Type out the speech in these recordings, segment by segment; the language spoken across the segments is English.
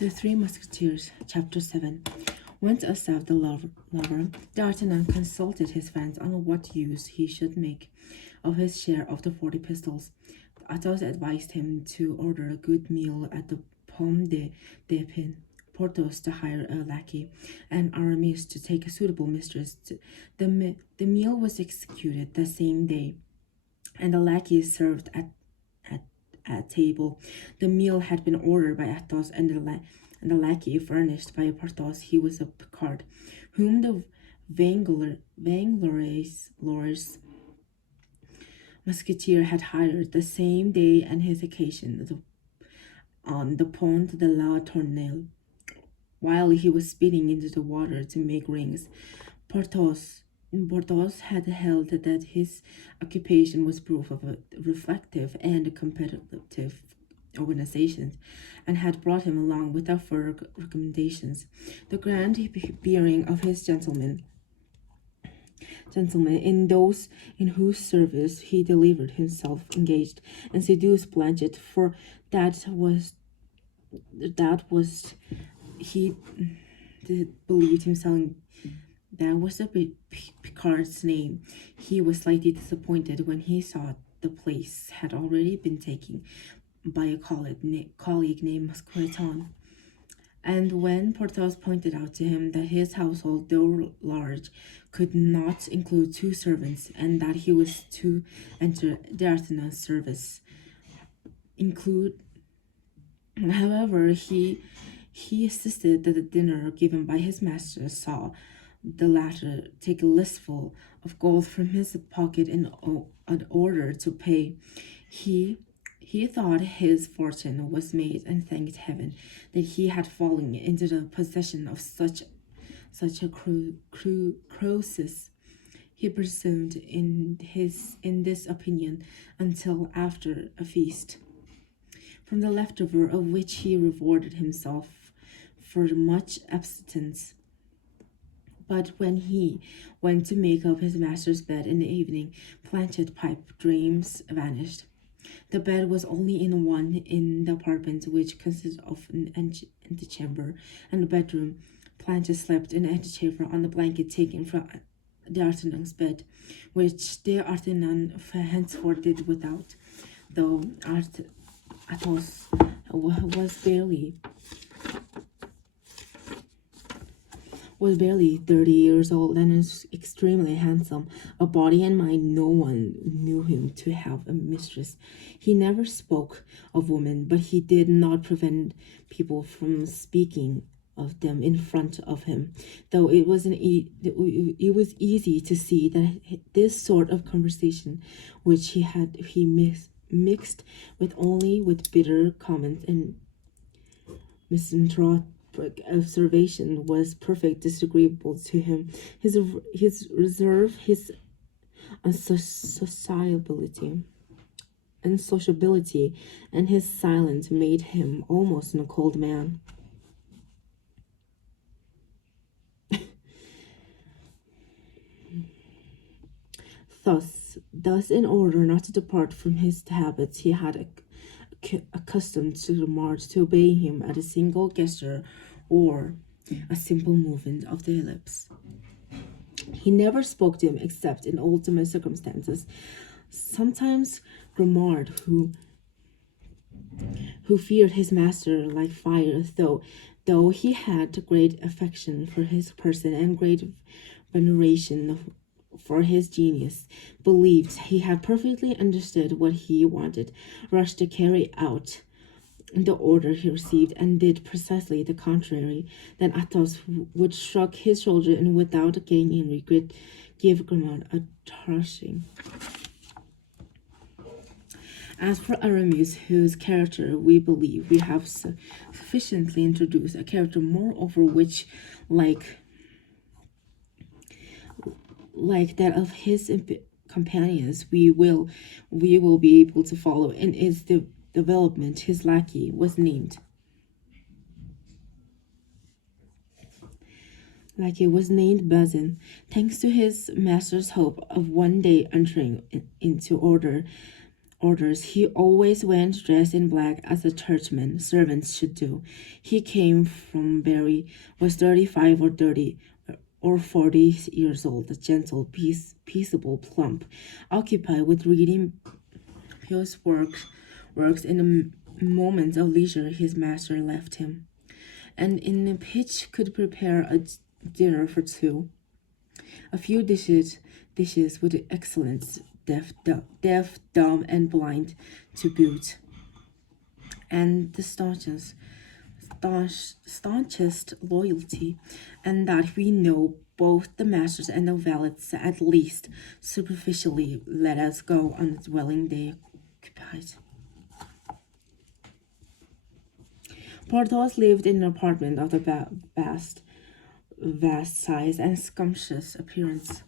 The Three Musketeers, Chapter 7. Once outside the lover, D'Artagnan consulted his friends on what use he should make of his share of the 40 pistols. Athos advised him to order a good meal at the Pomme de Pin, Porthos to hire a lackey, and Aramis to take a suitable mistress. The meal was executed the same day, and the lackey served at table. The meal had been ordered by Athos, and the lackey furnished by Porthos. He was a Picard, whom the vainglorious musketeer had hired the same day and his occasion on the Pont de la Tournelle. While he was spitting into the water to make rings, Porthos had held that his occupation was proof of a reflective and competitive organization, and had brought him along without further recommendations. The grand bearing of his gentlemen in those in whose service he delivered himself engaged, and seduced Planchet, for that was he believed himself. That was the Picard's name. He was slightly disappointed when he saw the place had already been taken by a colleague named Mousqueton. And when Porthos pointed out to him that his household, though large, could not include 2 servants, and that he was to enter D'Artagnan's service, however, he insisted that the dinner given by his master saw the latter take a listful of gold from his pocket in order to pay. He thought his fortune was made, and thanked heaven that he had fallen into the possession of such a croesus. He presumed in this opinion until after a feast, from the leftover of which he rewarded himself for much abstinence. But when he went to make up his master's bed in the evening, Planchet's pipe dreams vanished. The bed was only in the apartment, which consisted of an antechamber and a bedroom. Planchet slept in the antechamber on the blanket taken from D'Artagnan's bed, which D'Artagnan henceforth did without, though Athos was barely 30 years old and is extremely handsome. A body and mind no one knew him to have a mistress. He never spoke of women, but he did not prevent people from speaking of them in front of him, though it was easy to see that this sort of conversation, which he mixed with bitter comments and misanthropic observation, was perfectly disagreeable to him. His reserve, his unsociability, and his silence made him almost a cold man. Thus, in order not to depart from his habits, he had accustomed to the march to obey him at a single gesture or a simple movement of the lips. He never spoke to him except in ultimate circumstances. Sometimes Grimaud, who feared his master like fire, though he had great affection for his person and great veneration for his genius, believed he had perfectly understood what he wanted, rushed to carry out the order he received, and did precisely the contrary. Then Athos would shrug his shoulders and, without gaining regret, give Grimaud a thrashing. As for Aramis, whose character we believe we have sufficiently introduced, a character moreover which, like that of his companions, we will be able to follow in its development, his lackey was named Bazin, thanks to his master's hope of one day entering into orders. He always went dressed in black as a churchman servants should do. He came from Barry, was 35 or 30 or 40 years old, gentle, peaceable, plump, occupied with reading his works in the moments of leisure his master left him, and in a pitch could prepare a dinner for two. A few dishes with excellence, deaf, dumb, and blind to boot, and the staunchest loyalty, and that we know both the masters and the valets at least superficially let us go on the dwelling they occupied. Porthos lived in an apartment of the vast size and scrumptious appearance.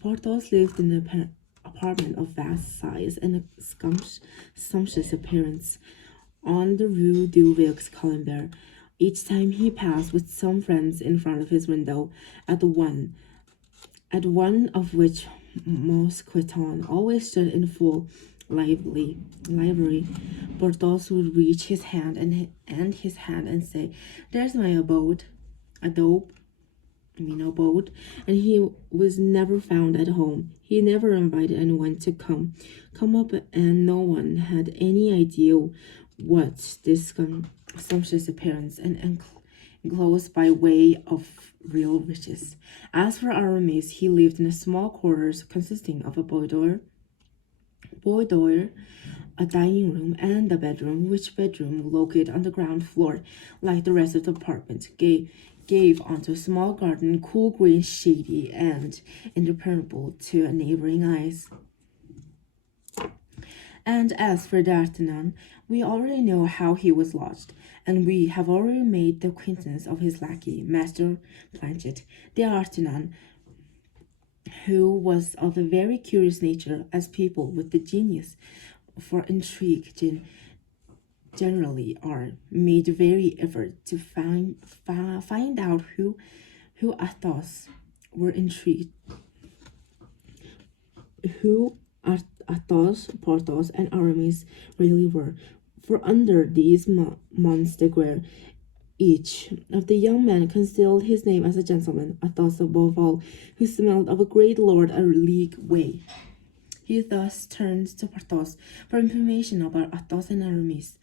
Porthos lived in an apartment of vast size and a sumptuous appearance on the Rue du Vix Colombier. Each time he passed with some friends in front of his window, at one of which Mousqueton always stood in full livery, Porthos would reach his hand and say, "There's my abode," and he was never found at home. He never invited anyone to come up, and no one had any idea what this sumptuous appearance and enclosed by way of real riches. As for Aramis, he lived in a small quarters consisting of a boudoir, a dining room, and a bedroom, which bedroom, located on the ground floor, like the rest of the apartment, gave onto a small garden, cool, green, shady, and impenetrable to neighboring eyes. And as for D'Artagnan, we already know how he was lodged, and we have already made the acquaintance of his lackey, Master Planchet. D'Artagnan, who was of a very curious nature, as people with the genius for intrigue generally are, made very effort to find out who Athos were intrigued, who Athos, Porthos, and Aramis really were. For under these months de guerre, each of the young men concealed his name as a gentleman, Athos above all, who smelled of a great lord a league away. He thus turned to Porthos for information about Athos and Aramis,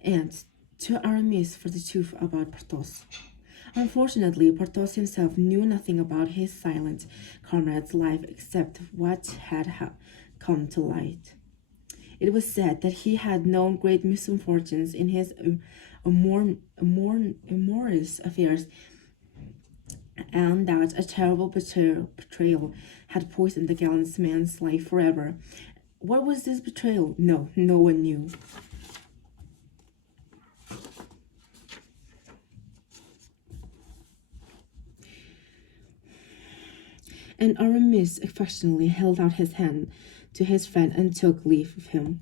and to Aramis for the truth about Porthos. Unfortunately, Porthos himself knew nothing about his silent comrade's life except what had come to light. It was said that he had known great misfortunes in his amorous affairs, and that a terrible betrayal had poisoned the gallant man's life forever. What was this betrayal? No one knew. And Aramis affectionately held out his hand to his friend and took leave of him.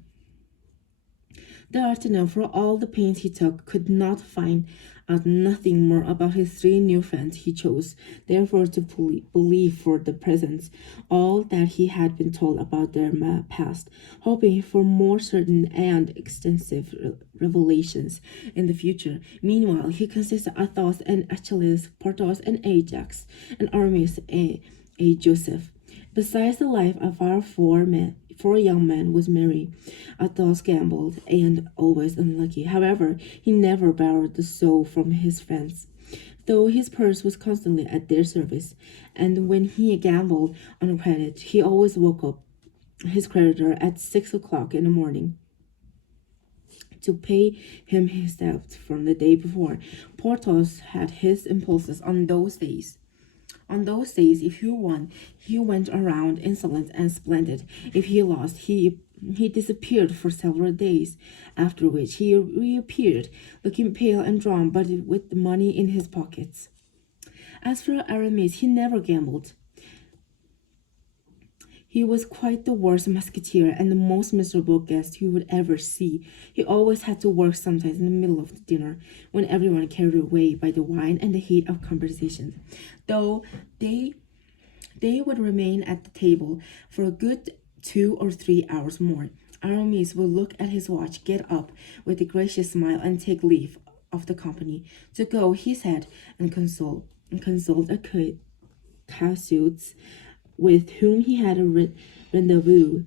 D'Artagnan, for all the pains he took, could not find out nothing more about his three new friends. He chose, therefore, to believe for the present all that he had been told about their past, hoping for more certain and extensive revelations in the future. Meanwhile, he consisted of Athos and Achilles, Porthos and Ajax, and Aramis and Joseph. Besides the life of our four young men was merry. Athos gambled and always unlucky. However, he never borrowed the sou from his friends, though his purse was constantly at their service. And when he gambled on credit, he always woke up his creditor at 6 o'clock in the morning to pay him his debt from the day before. Porthos had his impulses on those days. On those days, if he won, he went around insolent and splendid. If he lost, he disappeared for several days, after which he reappeared, looking pale and drawn, but with the money in his pockets. As for Aramis, he never gambled. He was quite the worst musketeer and the most miserable guest you would ever see. He always had to work sometimes in the middle of the dinner, when everyone carried away by the wine and the heat of conversation, though they They would remain at the table for a good 2 or 3 hours more. Aramis would look at his watch, get up with a gracious smile, and take leave of the company. To go, he said, and consult a casuites with whom he had a rendezvous.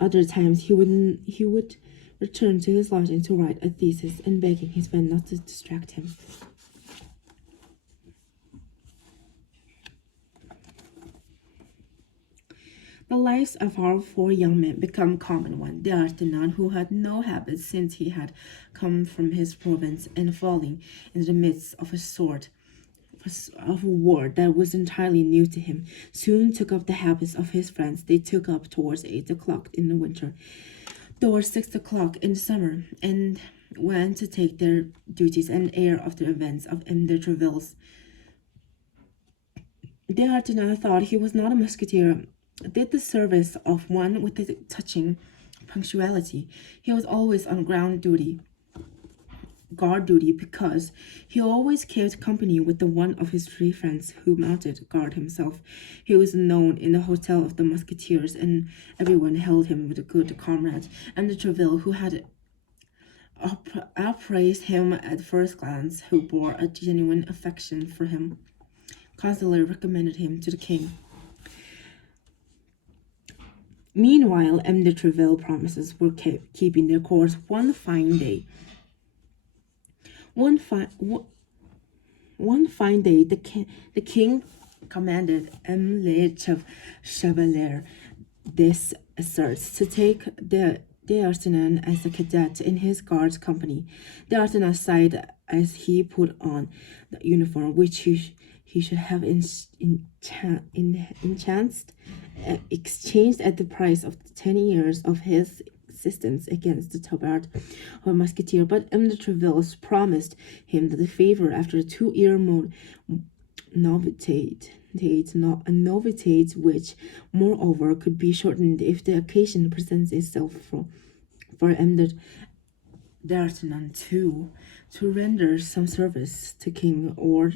Other times he would return to his lodging to write a thesis and begging his friend not to distract him. The lives of our four young men become common one. D'Artagnan, who had no habits since he had come from his province, and falling in the midst of a war that was entirely new to him, soon took up the habits of his friends. They took up towards 8 o'clock in the winter, towards 6 o'clock in the summer, and went to take their duties and air of the events of M. de Treville's. D'Artagnan thought he was not a musketeer, did the service of one with a touching punctuality. He was always on guard duty, because he always kept company with the one of his three friends who mounted guard himself. He was known in the hotel of the musketeers, and everyone held him with a good comrade. And de Treville, who had appraised him at first glance, who bore a genuine affection for him, constantly recommended him to the king. Meanwhile, M. de Treville promises were keeping their course. One fine day, the king commanded M. le Chevalier des Essarts to take D'Artagnan as a cadet in his guard's company. D'Artagnan sighed as he put on the uniform which he should have exchanged at the price of 10 years of his existence against the tabard of a musketeer. But M. de Treville promised him the favor after a 2-year novitiate, a novitiate which, moreover, could be shortened if the occasion presents itself for M. D'Artagnan to render some service to king, or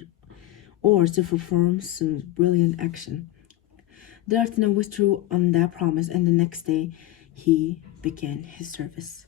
to perform some brilliant action. D'Artagnan withdrew on that promise, and the next day he began his service.